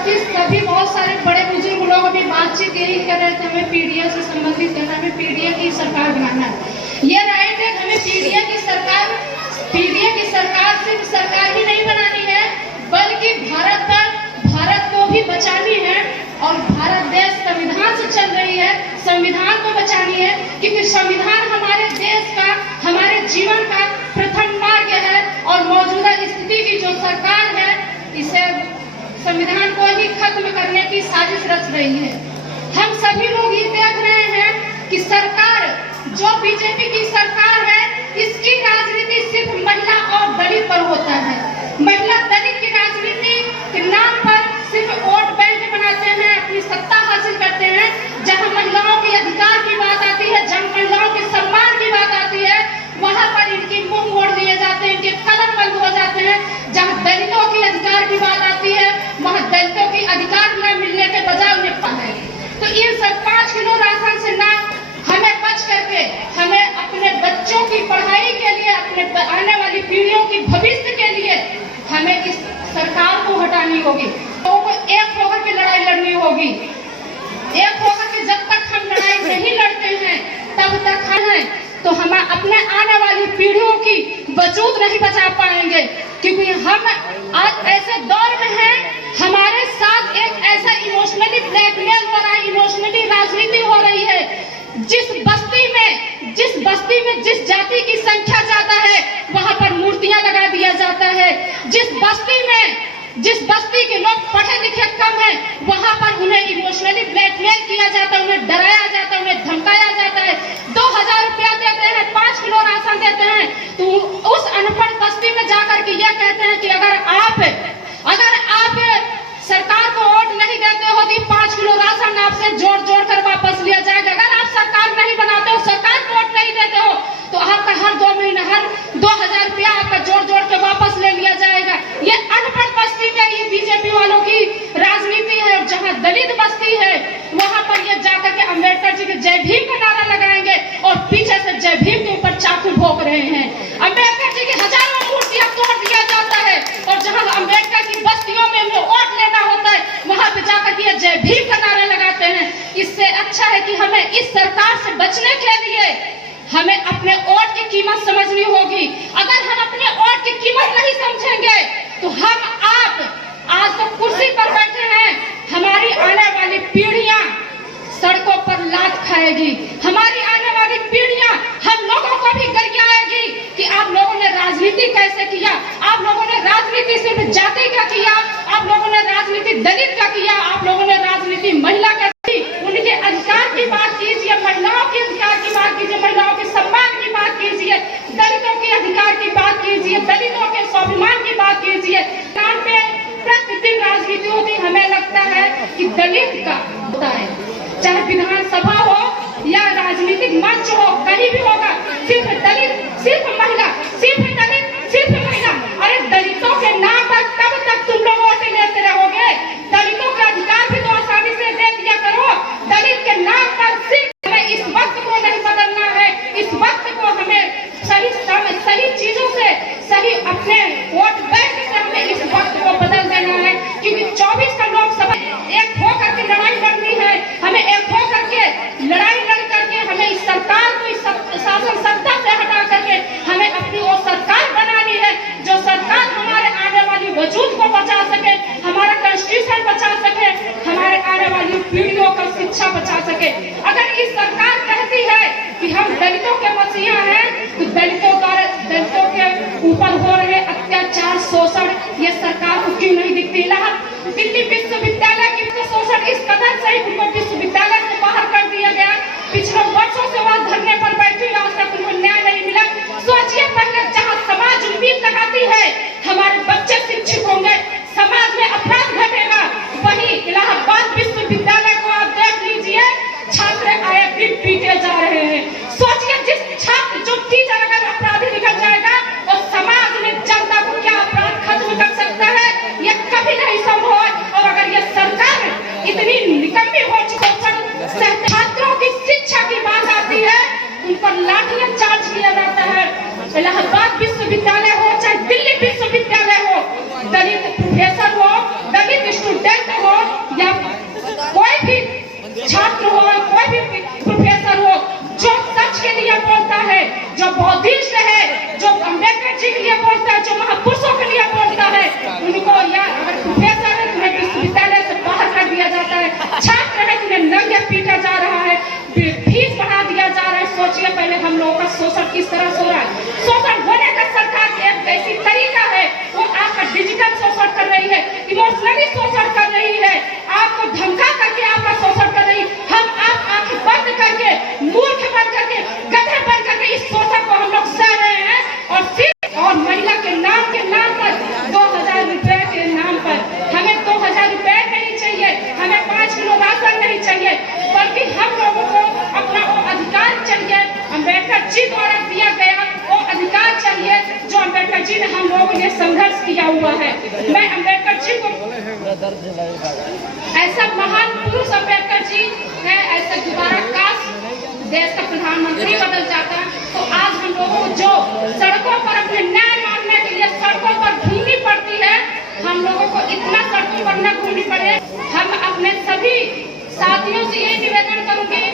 सभी बहुत सारे बड़े बुजुर्ग लोग अभी बातचीत यही कर रहे थे, हमें पीडीए से संबंधित करना, हमें पीडीए की सरकार बनाना है। ये राइट है, हमें पीडीए की सरकार सिर्फ सरकार ही नहीं बनानी है, बल्कि भारत को भी बचानी है। और भारत देश संविधान से चल रही है, संविधान को बचानी है, क्योंकि संविधान हमारे देश का, हमारे जीवन का प्रथम मार्ग है। और मौजूदा स्थिति की जो सरकार है, इसे संविधान को ही खत्म करने की साजिश रच रही है। हम सभी लोग ये देख रहे हैं कि सरकार, जो बीजेपी की सरकार है, इसकी राजनीति सिर्फ महिला और दलित पर होता है। महिला दलित की राजनीति के नाम पर सिर्फ वोट बैंक बनाते हैं, अपनी सत्ता हासिल करते हैं। जहां महिलाओं के अधिकार की बात आती है, जहां महिलाओं के सम्मान की बात आती है, वहां पर इनकी मुंह मोड़ दिए जाते हैं, इनके कदम बंद हो जाते हैं। जहां दलितों के अधिकार की बात आती है, वहां दलितों की अधिकार न मिलने के बजाय उन्हें पाना है। तो इन सब 5 किलो राशन से ना हमें बच करके, हमें अपने बच्चों की पढ़ाई के लिए, अपने आने वाली पीढ़ियों की भविष्य के लिए हमें इस सरकार को हटानी होगी। लोगों को एक होकर के लड़ाई लड़नी होगी। एक होकर के जब तक हम लड़ाई नहीं लड़ते हैं, तब तक तो हम अपने आने वाली पीढ़ियों की वजूद नहीं बचा पाएंगे। क्योंकि हम आज ऐसे दौर में हैं, हमारे साथ एक ऐसा इमोशनली ब्लैकमेल हो रहा है, इमोशनली राजनीति हो रही है। जिस बस्ती में जिस जाति की संख्या ज्यादा है, वहां पर मूर्तियां लगा दिया जाता है। जिस बस्ती के लोग पढ़े लिखे कम है, वहां पर उन्हें इमोशनली ब्लैकमेल किया जाता है, उन्हें डराया जाता है, उन्हें धमकाया जाता है। 2000 रुपया देते हैं, 5 किलो राशन देते हैं, तो उस अनपढ़ बस्ती में जाकर के ये कहते हैं कि अगर आप सरकार को वोट नहीं देते हो तो 5 किलो राशन आपसे जोड़ कर वापस लिया जाएगा। अगर आप सरकार नहीं बनाते हो, सरकार को वोट नहीं देते हो, तो आपका हर 2 महीने, हर 2000 रुपया आपका जोड़ के वापस ले लिया जाएगा। ये अनपढ़ बस्ती में ये बीजेपी वालों की राजनीति है। और जहाँ दलित बस्ती है, वहां पर ये जाकर के अम्बेडकर जी के जय भीम का नारा लगाएंगे और पीछे से जय भीम के ऊपर चाकू भोंक रहे हैं। अम्बेडकर जी की हजारों मूर्तियां तोड़ दिया जाता है, और जहाँ अम्बेडकर की बस्तियों में वोट लेना होता है, वहां पे जाकर के जय भीम का नारा लगाते हैं। इससे अच्छा है कि हमें इस सरकार से बचने के लिए हमें अपने वोट की कीमत समझनी होगी। अगर हम अपने वोट की कीमत नहीं समझेंगे, तो आप आज तो कुर्सी पर बैठे हैं, हमारी आने वाली पीढ़ियां सड़कों पर लात खाएगी। हमारी आने वाली पीढ़ियां हम लोगों को भी गरियाएगी कि आप लोगों ने राजनीति कैसे किया। आप लोगों ने राजनीति सिर्फ जाति का किया, आप लोगों ने राजनीति दलित का किया, आप लोगों ने राजनीति महिला का की। उनके अधिकार की बात कीजिए, महिलाओं के अधिकार की बात कीजिए, महिलाओं के सम्मान की बात कीजिए, दलितों के अधिकार की बात कीजिए, दलितों के स्वाभिमान की बात कीजिए। नाम पे प्रतिदिन राजनीति होती, हमें लगता है कि दलित का होता है, चाहे विधानसभा हो या राजनीतिक मंच हो, कहीं भी होगा, सिर्फ दलित, सिर्फ महिला, सिर्फ दलित, सिर्फ महिला। अरे दलितों के नाम पर कब तक तुम लोग वोट लेते रहोगे? दलितों का अधिकार भी तो आसानी से दे दिया करो। दलित के नाम पर सिर्फ हमें इस वक्त को नहीं बदलना है, इस वक्त को हमें सही चीजों से, सही अपने वोट बैंक से हमें इस वक्त को बदल देना है। क्योंकि 24 का लोकसभा एक होकर के लड़ाई लड़नी है, हमें एक होकर के लड़ाई लड़ करके हमें इस सरकार को, इस शासन सत्ता से हटा करके हमें अपनी वो सरकार बनानी है, जो सरकार हमारे आने वाली वजूद को बचा सके, हमारा कॉन्स्टिट्यूशन बचा सके, हमारे आने वाली पीढ़ियों का शिक्षा बचा सके। अगर इस सरकार कहती है कि हम दलितों के मसीहा हैं, तो दलितों के ऊपर हो रहे अत्याचार, शोषण, ये सरकार को क्यों नहीं दिखती? दिल्ली विश्वविद्यालय की तो शोषण इस कदर से उनको विश्वविद्यालय से बाहर कर दिया गया। पिछले वर्षों से वह धरने पर बैठी, आज तक उनको न्याय नहीं मिला। सोचिए, पहले जहाँ समाज उम्मीद लगाती है हमारे बच्चे शिक्षित होंगे, समाज में अपराध घटेगा, वहीं इलाहाबाद विश्वविद्यालय को आप देख लीजिए, छात्र आए दिन पीटे जा रहे हैं। सोचिए, जो टीचर अगर अपराधी निकल जाएगा, और समाज में जनता को क्या अपराध खत्म कर सकता है? ये कभी नहीं संभव है। और अगर ये सरकार इतनी निकम्मी हो चुकी है, छात्रों की शिक्षा की बात आती है, उन पर लाठियां चार्ज किया जाता है। इलाहाबाद विश्वविद्यालय हो चाहे दिल्ली विश्वविद्यालय हो, दलित प्रोफेसर हो, दलित स्टूडेंट हो, जी के लिए बोलता है, जो महापुरुषों के लिए बोलता है, उनको या अगर प्रोफेसर है तुम्हें विश्वविद्यालय से बाहर कर दिया जाता है, छात्र है तुम्हें नंगे पीटा जा रहा है, फीस बढ़ा दिया जा रहा है। सोचिए पहले हम लोगों का शोषण किस तरह हो रहा है। शोषण होने का सरकार की एक ऐसी तरीका है, वो आपका डिजिटल शोषण कर रही है, इमोशनली शोषण कर रही है, आपको धमका करके आपका शोषण कर रही है। हम आप आंखें बंद करके, मूर्ख बन करके, गधे बन करके इस शोषण को हम लोग सह रहे हैं। और सिर्फ और महिला के नाम पर 2000 रुपए के नाम पर हमें 2000 रुपए नहीं चाहिए, हमें 5 किलो राशन नहीं चाहिए, बल्कि हम लोगों को अपना वो अधिकार चाहिए, अम्बेडकर जी द्वारा दिया गया वो अधिकार चाहिए जो अम्बेडकर जी ने हम लोगों ने संघर्ष किया हुआ है। मैं अम्बेडकर जी को, ऐसा महान पुरुष अम्बेडकर जी है, ऐसा दोबारा काश देश का प्रधानमंत्री बदल जाता तो आज हम लोगों को जो सड़कों पर अपने न्याय मांगने के लिए सड़कों पर घूमनी पड़ती है, हम लोगों को इतना सड़कों पर न घूमनी पड़े। हम अपने सभी साथियों से ये निवेदन करूंगी